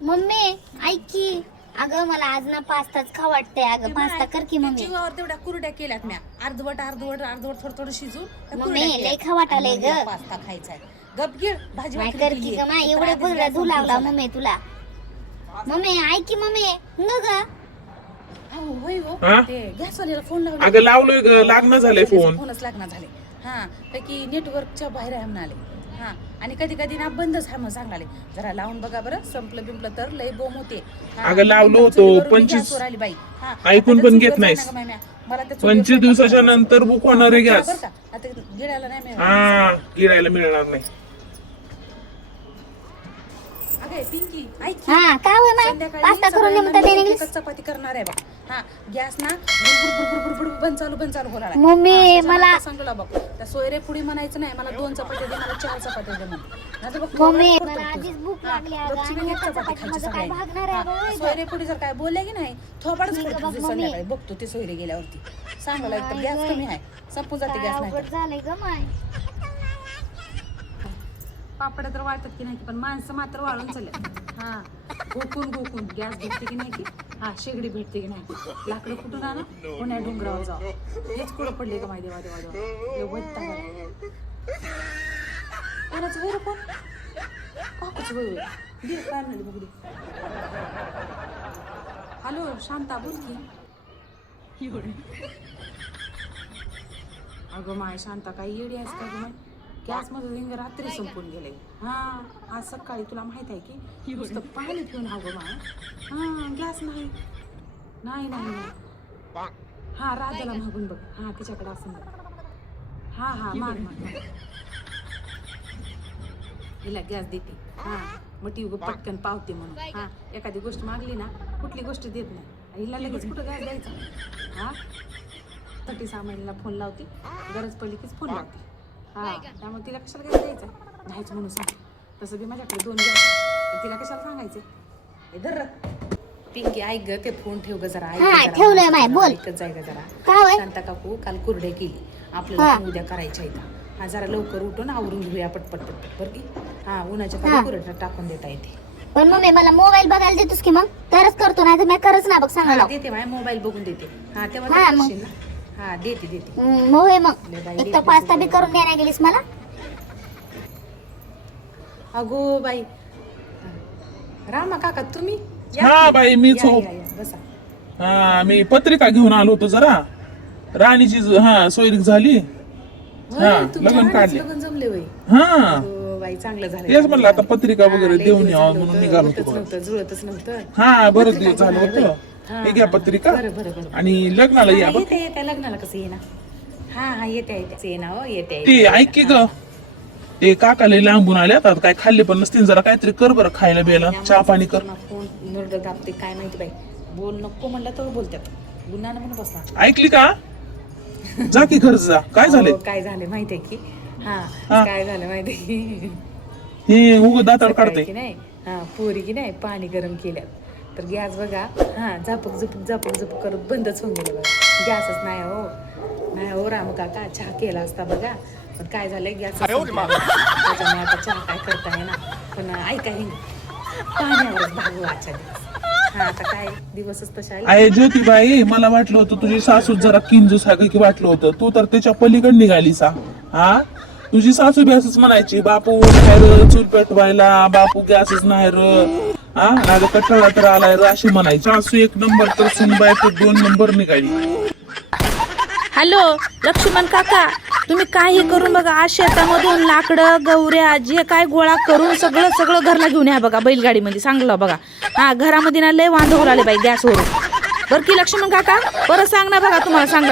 Mummy ऐक की, अगं मला आज ना पास्ताच खा वाटतंय. अगं पास्ता कर की मम्मी. जीवावर तेवढ्या कुरड्या केल्यात म्या, अर्धवट अर्धवट अर्धवट थोडं थोडं शिजून त्या मम्मी, कुरड्या लय केल्यात. खा वाटालंय आणि मला ग. पास्ता खायचा आहे. गप गिळ भाजी माय भाकरी कर की केलीये. ग माय, तर एवढे आधीच भरला गॅस धू संपून लागला झाला. मम्मी तुला. मम्मी ऐक की मम्मी न ग. अहो, होय हो. हा? ते गॅसवाल्याला फोन लावला. अगं लावलोय ग, लागणं झालंय फोन. फोनच लागणार झाले. हा तर की नेटवर्कच्या बाहेर आहे म्हणाले. हा आणि कधी कधी ना बंदच आहे म्हणून सांगाले. जरा लावून बघा बरं, संपलं बिंपलं तर लय बोम होते. हा, अगं लावलो होतो, चुलीवरून मी 25 गॅसवर आली बाई. हा, ऐकून आता पण चुलीवर घेत नाहीस. जाणार का म्या? मला त्या 25 दिवसाच्या नंतर बुक होणार आहे गॅस. बरं का? आता गिळायला नाही मिळणार. हा, गिळायला मिळणार नाही. अगं पिंकी ऐक की. हा काय होय माय, संध्याकाळी पास्ता करून दे सगळ्यांना म्हणतात मी इंग्लिश. एकच चपाती करणार आहे बघ. हा गॅस ना बुडबुड बंद चालू होणार आहे. मम्मी, हा, त्याच्यानंतर मला- सांगला बघ त्या सोयरे पुढे म्हणायचं नाही मला 2 चपात्या दे, मला 4 चपात्या दे म्हणून. नाहीतर बघ, मम्मी थोडं मला थोडं आधीच तुझं. भूक हा, लागली अगं, रोजची आणि एक एका चपाती खायची चपातीमध्ये काय सगळ्यांनी. भागणार आहे हा, अगं? सोयरे पुढे जर काय बोलले की नाही थोबाडच ठीक आहे पडतो बघ, तुझं. मम्मी. संध्याकाळी बघतो ते सोयरे गेल्यावरती सांगायला तर काय गॅस गं? कमी आहे, संपून जाते काय गॅस नाही अवघड तर. झालंय ग माय. पापड तर वाळतात की नाही की, पण माणसं मात्र वाळून चालले. हा गोकून गॅस भेटते की नाही की, हा शेगडी भेटते की नाही, लाकडं कुठून आणा, पुण्या डोंगरावर जाऊ. हेच कुठं पडले का माहिती देवा कोणाचं वैर कोण काकूच वैर दे काय म्हणले बघू दे. हॅलो शांता बोल की. अगं माय शांता काही येडी आहेस का गं माय? गॅसमध्ये रिंग रात्री संपून गेले. हा आज सकाळी तुला माहित आहे की नुसतं पाणी पिऊन हवं माय. हा गॅस नाही नाही नाही नाही. हा राधाला मागून बघ, हा तिच्याकडे असं बघ. हा माग हिला गॅस देते. हा मग ती उगं पटकन पावते म्हणून. हा एखादी गोष्ट मागली ना कुठली गोष्ट देत नाही, आणि हिला लगेच कुठं गॅस द्यायचा. हा 36 महिन्याला फोन लावते, गरज पडली कीच फोन लावते. हा त्यामुळे तिला कशाला गॅस द्यायचा, नाहीच म्हणून सांग. तसं बी माझ्याकडे 2 गॅस, पण तिला कशाला सांगायचं. हे धर पिंकी ऐक ग, ते फोन ठेव ग जरा. हा, ठेवलंय माय, बोल. ऐकत जाय ग जरा. काय होय? शांता काकू काल कुरड्या केली, आपल्याला पण उद्या करायच्या इथं. हा जरा लवकर उठून आवरून घेऊया पटपट बरं की. हा उन्हाच्या खाली कुरड्या टाकून देता येते. पण मम्मी मला मोबाईल बघायला देतोस की, मग तरच करतो, नाही तर मी करच ना बघ सांगायला. देते माझ्या मोबाईल बघून देते. हा तेव्हा हा, ते मग. करशील ना. हा देते होय मग एक तर पास्ता बी करून द्यायला गेलीस मला. अगो बाई रामा काका तुम्ही या हा की. बाई, मीच या, हो. या, या, बसा. हा, मी पत्रिका घेऊन आलो होतो जरा. राणीची सोयरीक झाली. होय, हा, तुमच्या लग्न राणीचं काढले. लग्न जमले होय. हा हो बाई चांगलं झालं. तेच म्हणलं आता पत्रिका वगैरे लय देऊन दिवस यावं झालं म्हणून होतं, निघालो होतच होतो. नव्हतं, जुळतच नव्हतं. हा बरंच पत्रिका दिवस झालं घेऊन आले होतं. होय. हे घ्या पत्रिका. बरं. आणि लग्नाला या बघ. येते लग्नाला कसं ये ना. हा येते ये ना हो येते. ते ऐक की ग, ते काकाला लांबून आले आता काय खाल्ले पण नसतील, जरा काहीतरी कर बरं खायला बियला, चहा पाणी कर. फोन मुरड दाबते काय माहिती बाई. बोल नको म्हणलं तर बोलतात, गुन्हा म्हणून बसला. ऐकली का? जा की घर जा. काय झाले? काय झालं माहितीये की, हा. काय झालं माहितीये की, हे उग दाताड सकाळी काढते. की नाही पोरी की नाही पाणी गरम केल्यात तर गॅस बघा झापक करत बंदच होऊन गेलं बघा. गॅसच नाही हो राम काका, चहा केला असता बघा, पण काय झालंय गॅस त्याच्यामुळे आता चहा काय करता ना. पण ऐका हे पाण्यावरच भागू आजच्या दिवस. हा आता काय दिवसच तशा आले. आहे ज्योतिबाई, मला वाटलं होतं तुझी सासू जरा किंजूस आहे की वाटलं होतं. तू तर त्याच्या पलीकडे निघाली सा. हा तुझी सासू बी असंच म्हणायची, बापू नाही र चूल पेटवायला, बापू गॅसच नाही र, हा नाही कटळा तर आलाय र, अशी म्हणायची. सासू 1 नंबर तर सुनबाई तर 2 नंबर निघाली. हॅलो लक्ष्मण काका, तुम्ही काही करून बघा, आज शेतामधून लाकडं गौऱ्या जे काय गोळा करून सगळं घरला घेऊन या बघा, बैलगाडीमध्ये सांगलं बघा. हा घरामध्ये ना लय वांदे होऊ आले बाई गॅसवरून. बरं की लक्ष्मण काका, परत सांग ना बघा, तुम्हाला सांगायला.